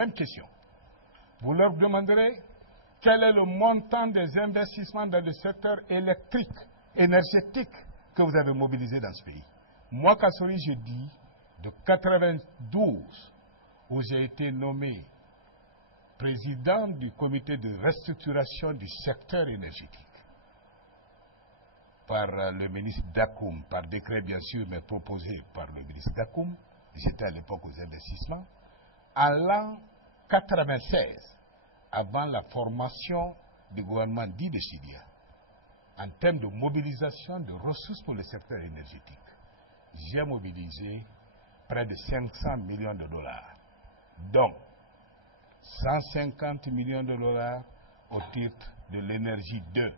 Même question. Vous leur demanderez quel est le montant des investissements dans le secteur électrique, énergétique que vous avez mobilisé dans ce pays. Moi, Kassori, je dis, de 92, où j'ai été nommé président du comité de restructuration du secteur énergétique par le ministre Dakoum, par décret bien sûr, mais proposé par le ministre Dakoum. J'étais à l'époque aux investissements. À l'an 96, avant la formation du gouvernement dit de Chidia, en termes de mobilisation de ressources pour le secteur énergétique, j'ai mobilisé près de 500 millions de dollars, dont 150 millions de dollars au titre de l'énergie 2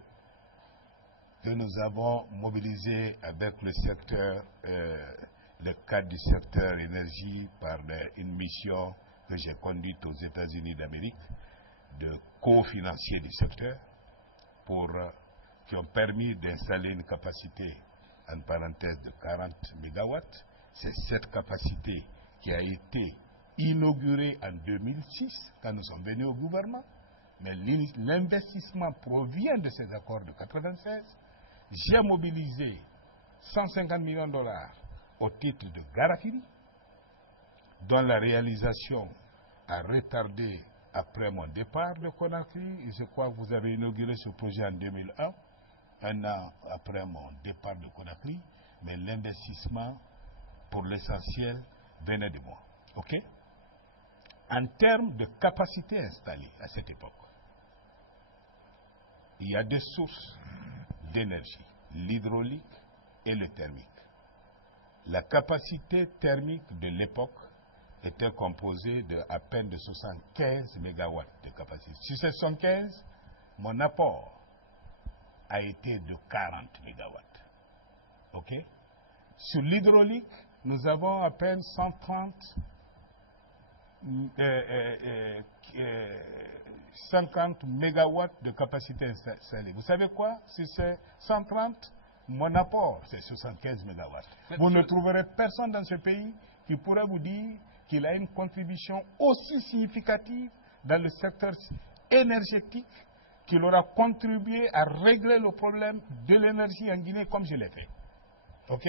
que nous avons mobilisé avec le secteur, le cadre du secteur énergie par une mission que j'ai conduite aux États-Unis d'Amérique de co-financiers du secteur qui ont permis d'installer une capacité, en parenthèse, de 40 MW. C'est cette capacité qui a été inaugurée en 2006 quand nous sommes venus au gouvernement. Mais l'investissement provient de ces accords de 96. J'ai mobilisé 150 millions de dollars au titre de Garafiri, dont la réalisation a retardé après mon départ de Conakry. Et je crois que vous avez inauguré ce projet en 2001, un an après mon départ de Conakry, mais l'investissement, pour l'essentiel, venait de moi. OK? En termes de capacité installée à cette époque, il y a deux sources d'énergie, l'hydraulique et le thermique. La capacité thermique de l'époque était composée de à peine de 75 MW de capacité. Sur ces 75, mon apport a été de 40 MW. OK? Sur l'hydraulique, nous avons à peine 50 MW de capacité installée. Vous savez quoi? Si c'est 130, mon apport, c'est 75 MW. Vous ne trouverez personne dans ce pays qui pourrait vous dire qu'il a une contribution aussi significative dans le secteur énergétique qu'il aura contribué à régler le problème de l'énergie en Guinée comme je l'ai fait. OK?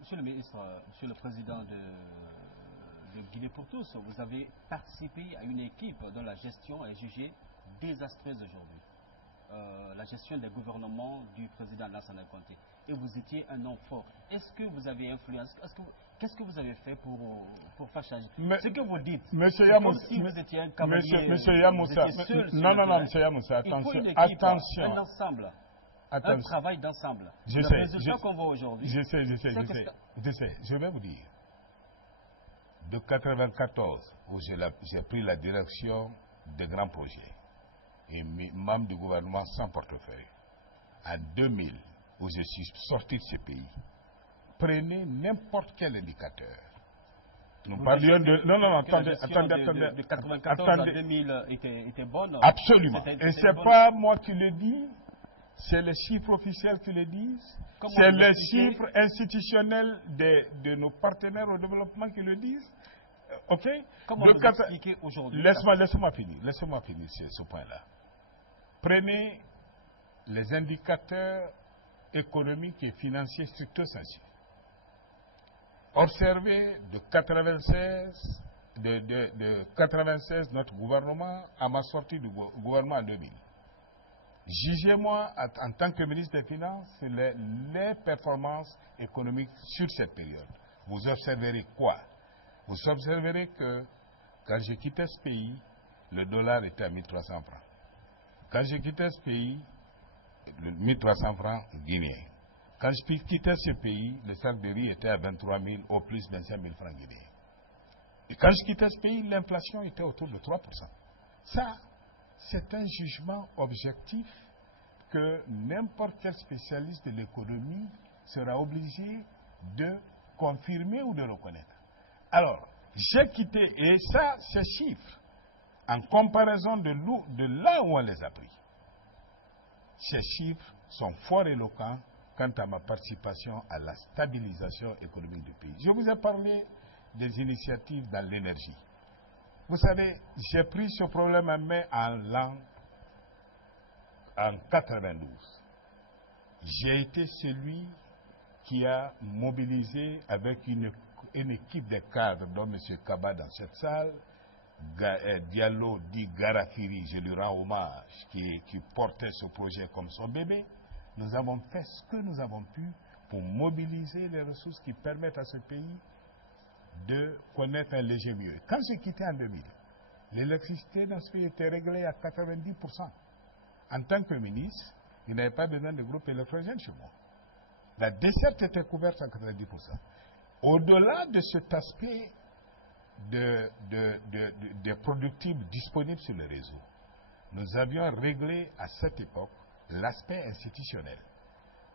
Monsieur le ministre, monsieur le président de Guinée pour tous, vous avez participé à une équipe dont la gestion est jugée désastreuse aujourd'hui. La gestion des gouvernements du président Lassana Conté. Et vous étiez un homme fort. Est-ce que vous avez influencé? Qu'est-ce que vous avez fait pour faire changer? Ce que vous dites, c'est comme si vous étiez un cavalier, Monsieur Yamoussa, non, monsieur Yamoussa, attention. Il faut une équipe, un ensemble, un travail d'ensemble. Le résultat qu'on voit aujourd'hui, je sais, je vais vous dire. De 1994, où j'ai pris la direction des grands projets, et membre du gouvernement sans portefeuille, en 2000, où je suis sorti de ce pays, prenez n'importe quel indicateur. Nous parlions de... Non, attendez. De 1994 à 2000 était bonne. Absolument. Et ce n'est pas moi qui le dis, c'est les chiffres officiels qui le disent, c'est les chiffres institutionnels de nos partenaires au développement qui le disent. OK? Comment vous expliquez aujourd'hui? Laissez-moi finir ce point-là. Prenez les indicateurs économiques et financiers stricto sensu. Observez de 96 notre gouvernement à ma sortie du gouvernement en 2000. Jugez-moi en tant que ministre des Finances sur les performances économiques sur cette période. Vous observerez quoi? Vous observerez que quand j'ai quitté ce pays, le dollar était à 1300 francs. Quand j'ai quitté ce pays, 1300 francs guinéens. Quand je quittais ce pays, le sac de riz était à 23 000, au plus 25 000 francs guinéens. Et quand je quittais ce pays, l'inflation était autour de 3%. Ça, c'est un jugement objectif que n'importe quel spécialiste de l'économie sera obligé de confirmer ou de reconnaître. Alors, j'ai quitté, et ça, ces chiffres, en comparaison de là où on les a pris, ces chiffres sont fort éloquents quant à ma participation à la stabilisation économique du pays. Je vous ai parlé des initiatives dans l'énergie. Vous savez, j'ai pris ce problème en main en 92. J'ai été celui qui a mobilisé avec une équipe de cadres, dont M. Kaba dans cette salle, Diallo dit Garafiri, je lui rends hommage, qui portait ce projet comme son bébé. Nous avons fait ce que nous avons pu pour mobiliser les ressources qui permettent à ce pays de connaître un léger mieux. Quand j'ai quitté en 2000, l'électricité dans ce pays était réglée à 90%. En tant que ministre, il n'avait pas besoin de groupe électrogène chez moi. La desserte était couverte à 90%. Au-delà de cet aspect de productibles disponibles sur le réseau, nous avions réglé à cette époque l'aspect institutionnel.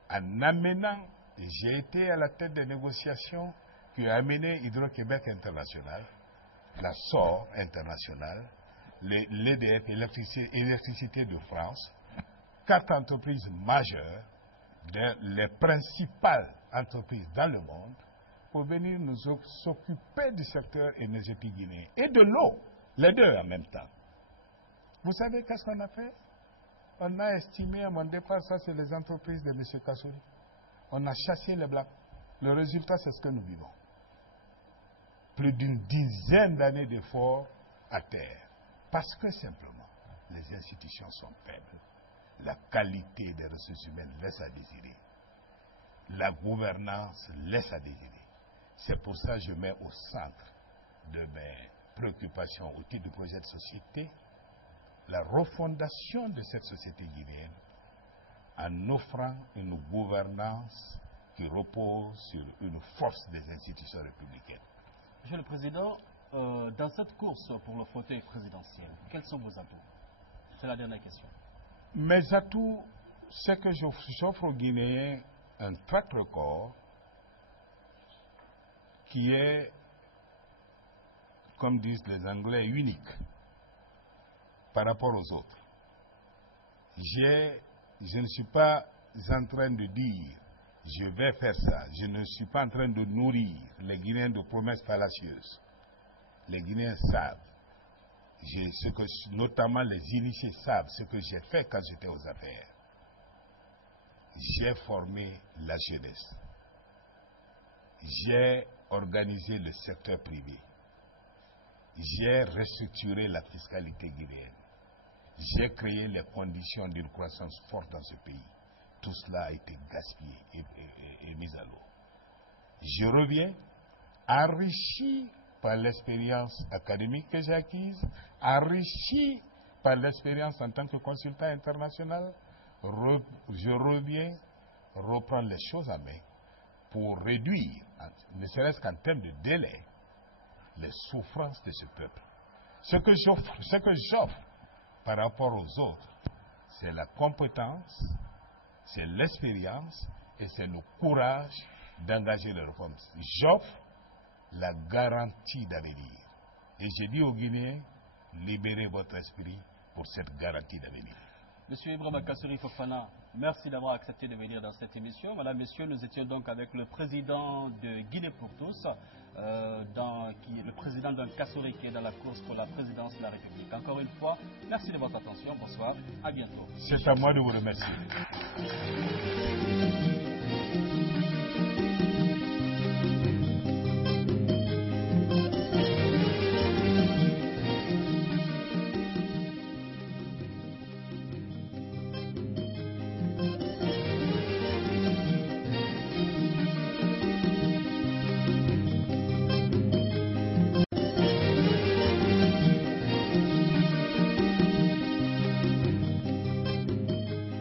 En amenant, j'ai été à la tête des négociations qui ont amené Hydro-Québec International, la SOR internationale, l'EDF, Électricité de France, 4 entreprises majeures, les principales entreprises dans le monde, pour venir nous s'occuper du secteur énergétique guinéen et de l'eau, les deux en même temps. Vous savez qu'est-ce qu'on a fait? On a estimé à mon départ, ça c'est les entreprises de M. Kassouri. On a chassé les blancs. Le résultat, c'est ce que nous vivons. Plus d'une dizaine d'années d'efforts à terre. Parce que simplement, les institutions sont faibles. La qualité des ressources humaines laisse à désirer. La gouvernance laisse à désirer. C'est pour ça que je mets au centre de mes préoccupations au titre du projet de société la refondation de cette société guinéenne en offrant une gouvernance qui repose sur une force des institutions républicaines. Monsieur le Président, dans cette course pour le fauteuil présidentiel, quels sont vos atouts? C'est la dernière question. Mes atouts, c'est que j'offre aux Guinéens un track record qui est, comme disent les Anglais, unique par rapport aux autres. Je ne suis pas en train de dire je vais faire ça. Je ne suis pas en train de nourrir les Guinéens de promesses fallacieuses. Les Guinéens savent, notamment les initiés savent ce que j'ai fait quand j'étais aux affaires. J'ai formé la jeunesse. J'ai organisé le secteur privé. J'ai restructuré la fiscalité guinéenne. J'ai créé les conditions d'une croissance forte dans ce pays. Tout cela a été gaspillé et mis à l'eau. Je reviens enrichi par l'expérience académique que j'ai acquise, enrichi par l'expérience en tant que consultant international. Je reviens reprendre les choses en main pour réduire, ne serait-ce qu'en termes de délai, les souffrances de ce peuple. Ce que j'offre par rapport aux autres, c'est la compétence, c'est l'expérience et c'est le courage d'engager les réformes. J'offre la garantie d'avenir. Et je dis aux Guinéens, libérez votre esprit pour cette garantie d'avenir. Monsieur Ibrahima Kassouri Fofana, merci d'avoir accepté de venir dans cette émission. Madame, messieurs, nous étions donc avec le président de Guinée pour tous, le président d'un Kassouri qui est dans la course pour la présidence de la République. Encore une fois, merci de votre attention. Bonsoir, à bientôt. C'est à moi de vous remercier.